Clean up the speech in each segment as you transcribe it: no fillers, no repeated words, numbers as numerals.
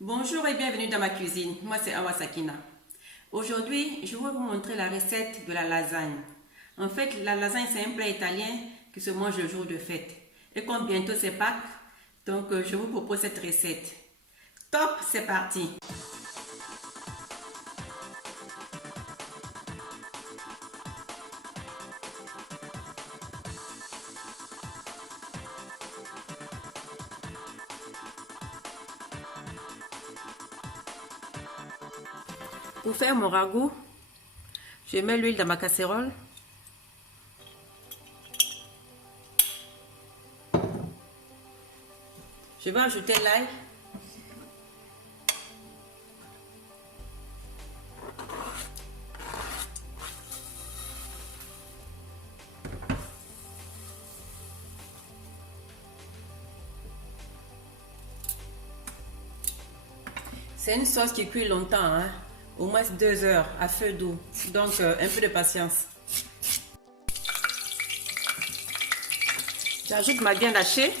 Bonjour et bienvenue dans ma cuisine. Moi c'est Awa Sakina. Aujourd'hui, je vais vous montrer la recette de la lasagne. En fait, la lasagne c'est un plat italien qui se mange le jour de fête. Et comme bientôt c'est Pâques, donc je vous propose cette recette. Top, c'est parti. Pour faire mon ragoût, je mets l'huile dans ma casserole. Je vais ajouter l'ail. C'est une sauce qui cuit longtemps, hein? Au moins 2 heures à feu doux. Donc un peu de patience. J'ajoute ma viande hachée.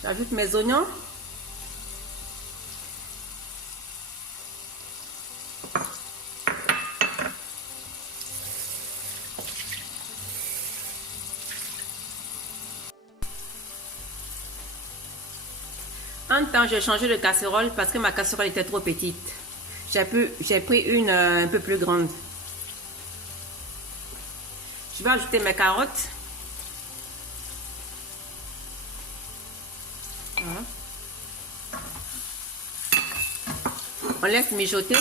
J'ajoute mes oignons. En temps, j'ai changé de casserole parce que ma casserole était trop petite. J'ai pris une un peu plus grande. Je vais ajouter mes carottes. Voilà. On laisse mijoter.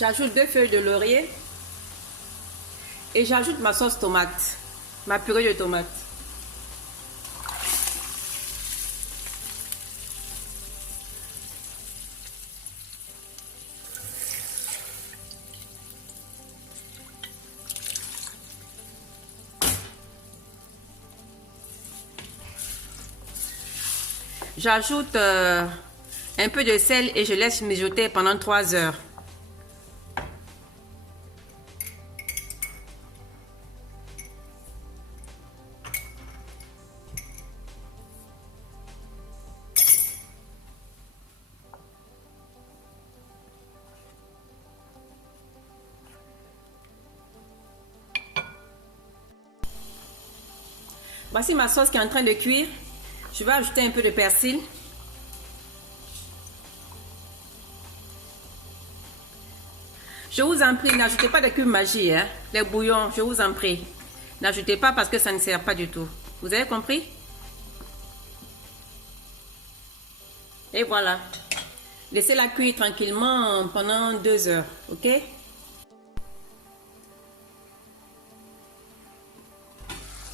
J'ajoute 2 feuilles de laurier. Et j'ajoute ma sauce tomate. Ma purée de tomate. J'ajoute un peu de sel et je laisse mijoter pendant 3 heures. Voici ma sauce qui est en train de cuire. Je vais ajouter un peu de persil. Je vous en prie, n'ajoutez pas de cube magie, hein? Les bouillons, je vous en prie. N'ajoutez pas parce que ça ne sert pas du tout. Vous avez compris? Et voilà. Laissez-la cuire tranquillement pendant 2 heures, ok?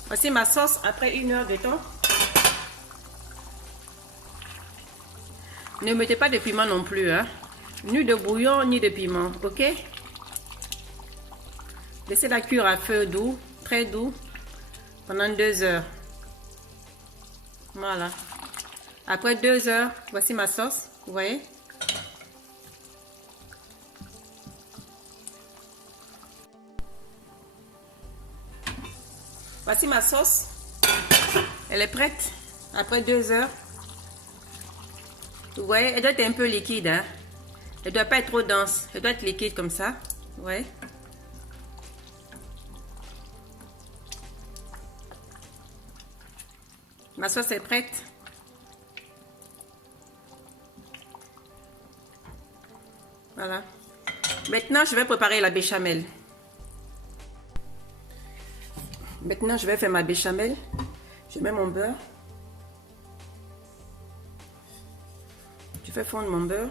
Voici ma sauce après 1 heure de temps. Ne mettez pas de piment non plus, hein? Ni de bouillon, ni de piment, ok? Laissez-la cuire à feu doux, très doux, pendant 2 heures. Voilà. Après 2 heures, voici ma sauce, vous voyez? Voici ma sauce. Elle est prête après 2 heures. Vous voyez, elle doit être un peu liquide, hein? Elle ne doit pas être trop dense. Elle doit être liquide comme ça. Vous voyez? Ma sauce est prête. Voilà. Maintenant, je vais préparer la béchamel. Maintenant, je vais faire ma béchamel. Je mets mon beurre. Je fais fondre mon beurre.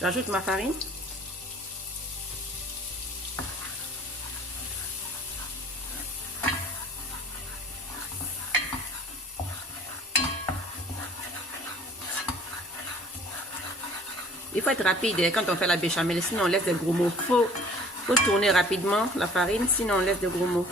J'ajoute ma farine. Il faut être rapide quand on fait la béchamel, sinon on laisse des gros mots. Faut tourner rapidement la farine, sinon on laisse des gros mots.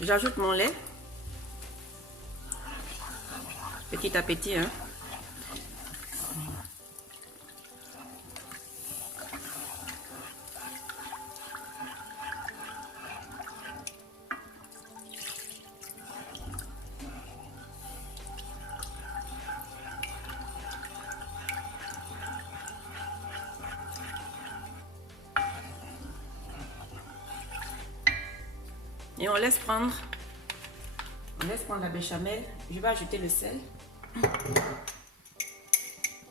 J'ajoute mon lait. Petit à petit, hein. Et on laisse prendre la béchamel. Je vais ajouter le sel. Un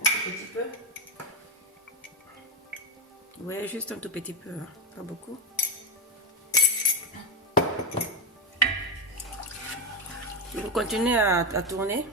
tout petit peu. Ouais, juste un tout petit peu, hein. Pas beaucoup. Je vais continuer à tourner.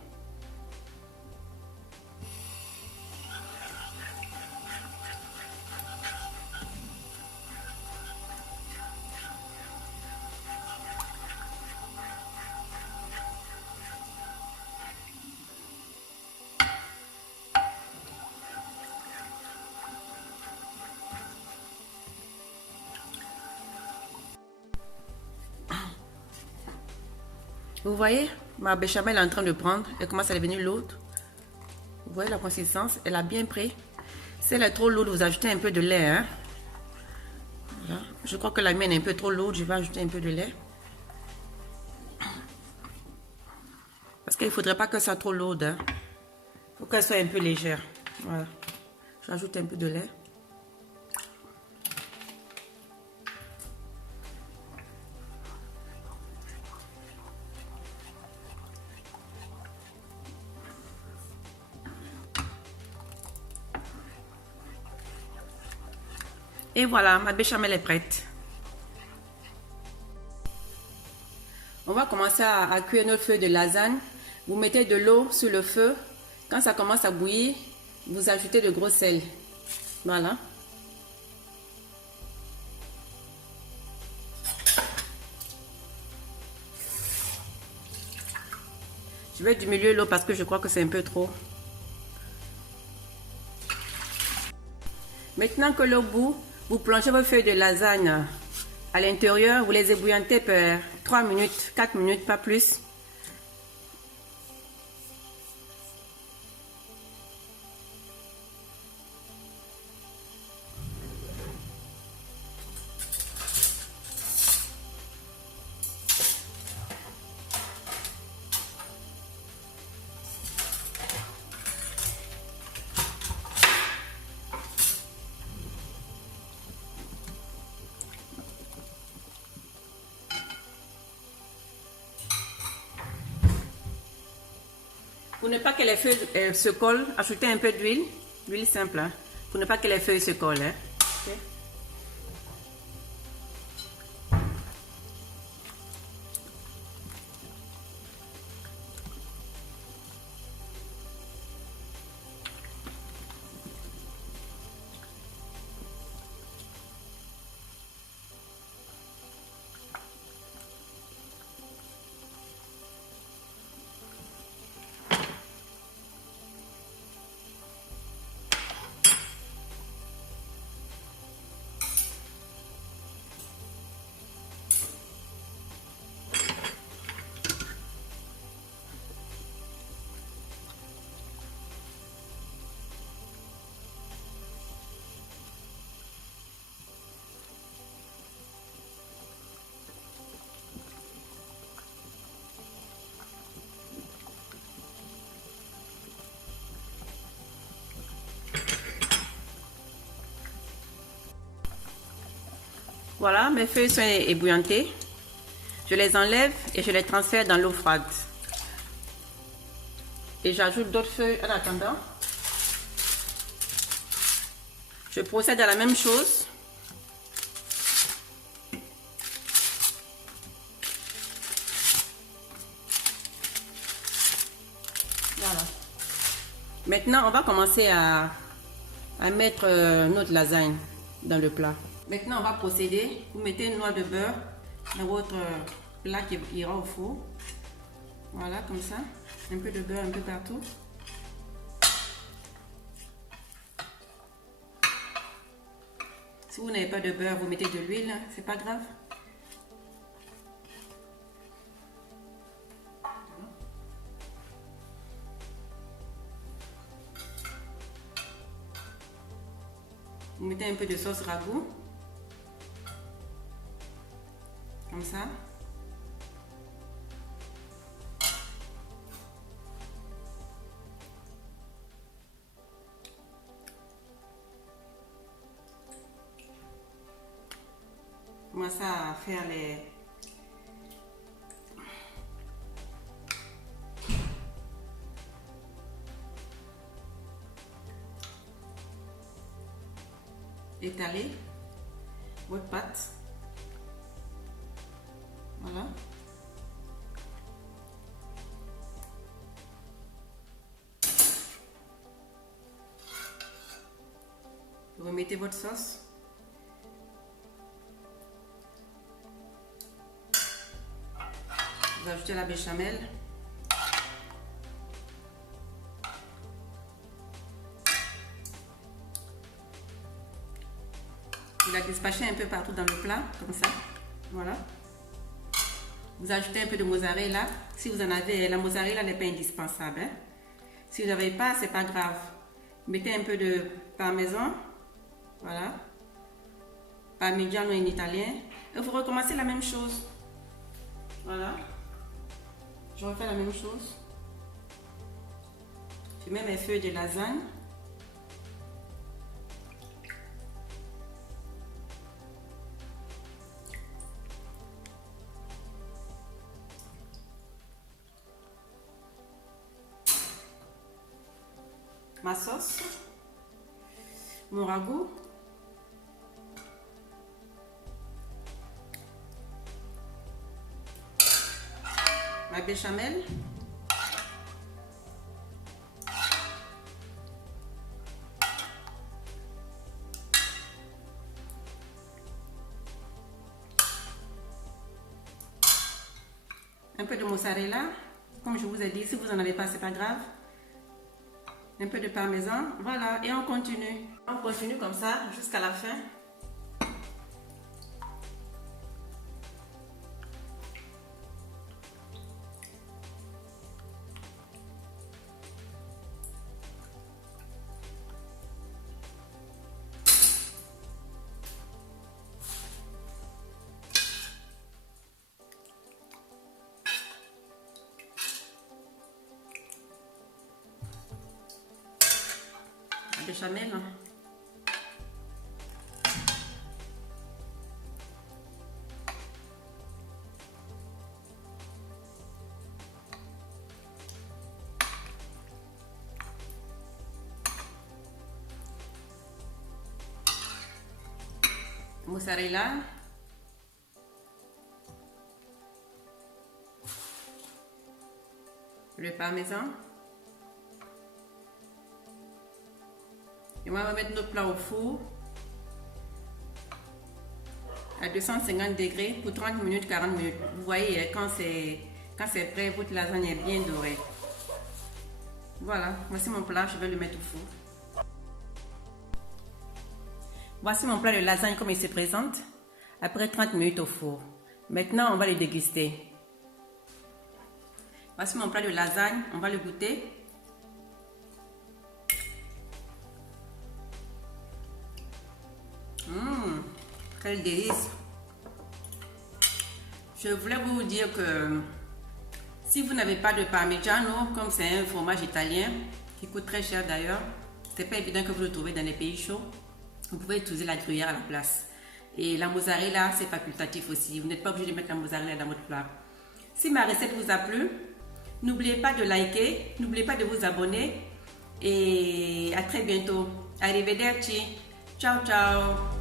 Vous voyez, ma béchamel est en train de prendre. Elle commence à devenir lourde. Vous voyez la consistance, elle a bien pris. Si elle est trop lourde, vous ajoutez un peu de lait, hein. Voilà. Je crois que la mienne est un peu trop lourde. Je vais ajouter un peu de lait. Parce qu'il ne faudrait pas que ça soit trop lourde, hein. Il faut qu'elle soit un peu légère. Voilà. J'ajoute un peu de lait. Et voilà, ma béchamel est prête. On va commencer à cuire notre feuille de lasagne. Vous mettez de l'eau sur le feu. Quand ça commence à bouillir, vous ajoutez de gros sel. Voilà. Je vais diminuer l'eau parce que je crois que c'est un peu trop. Maintenant que l'eau bout, vous plongez vos feuilles de lasagne à l'intérieur. Vous les ébouillantez pour 3 minutes, 4 minutes, pas plus. Pour ne pas que les feuilles se collent, ajoutez un peu d'huile, l'huile simple, hein, pour ne pas que les feuilles se collent. Hein. Okay. Voilà, mes feuilles sont ébouillantées. Je les enlève et je les transfère dans l'eau froide. Et j'ajoute d'autres feuilles en attendant. Je procède à la même chose. Voilà. Maintenant, on va commencer à mettre notre lasagne dans le plat. Maintenant, on va procéder. Vous mettez une noix de beurre dans votre plat qui ira au four. Voilà, comme ça. Un peu de beurre un peu partout. Si vous n'avez pas de beurre, vous mettez de l'huile, c'est pas grave. Vous mettez un peu de sauce ragoût. Comme ça. Commencez à faire les étaler votre pâte. Voilà. Vous remettez votre sauce. Vous ajoutez la béchamel. Vous la dispatchez un peu partout dans le plat, comme ça. Voilà. Vous ajoutez un peu de mozzarella. Si vous en avez, la mozzarella n'est pas indispensable. Hein. Si vous n'avez pas, c'est pas grave. Mettez un peu de parmesan. Voilà. Parmigiano en italien. Et vous recommencez la même chose. Voilà. Je refais la même chose. Je mets mes feuilles de lasagne. Ma sauce. Mon ragoût. Ma béchamel. Un peu de mozzarella. Comme je vous ai dit, si vous n'en avez pas, c'est pas grave. Un peu de parmesan. Voilà, et on continue. On continue comme ça jusqu'à la fin. Béchamel. Mozzarella. Le parmesan. Et on va mettre notre plat au four à 250 degrés pour 30 minutes, 40 minutes. Vous voyez, quand c'est prêt, votre lasagne est bien dorée. Voilà, voici mon plat, je vais le mettre au four. Voici mon plat de lasagne comme il se présente après 30 minutes au four. Maintenant, on va le déguster. Voici mon plat de lasagne, on va le goûter. Quel délice! Je voulais vous dire que si vous n'avez pas de parmigiano, comme c'est un fromage italien qui coûte très cher d'ailleurs, c'est pas évident que vous le trouvez dans les pays chauds, vous pouvez utiliser la gruyère à la place. Et la mozzarella, c'est facultatif aussi. Vous n'êtes pas obligé de mettre la mozzarella dans votre plat. Si ma recette vous a plu, n'oubliez pas de liker, n'oubliez pas de vous abonner. Et à très bientôt. Arrivederci. Ciao, ciao.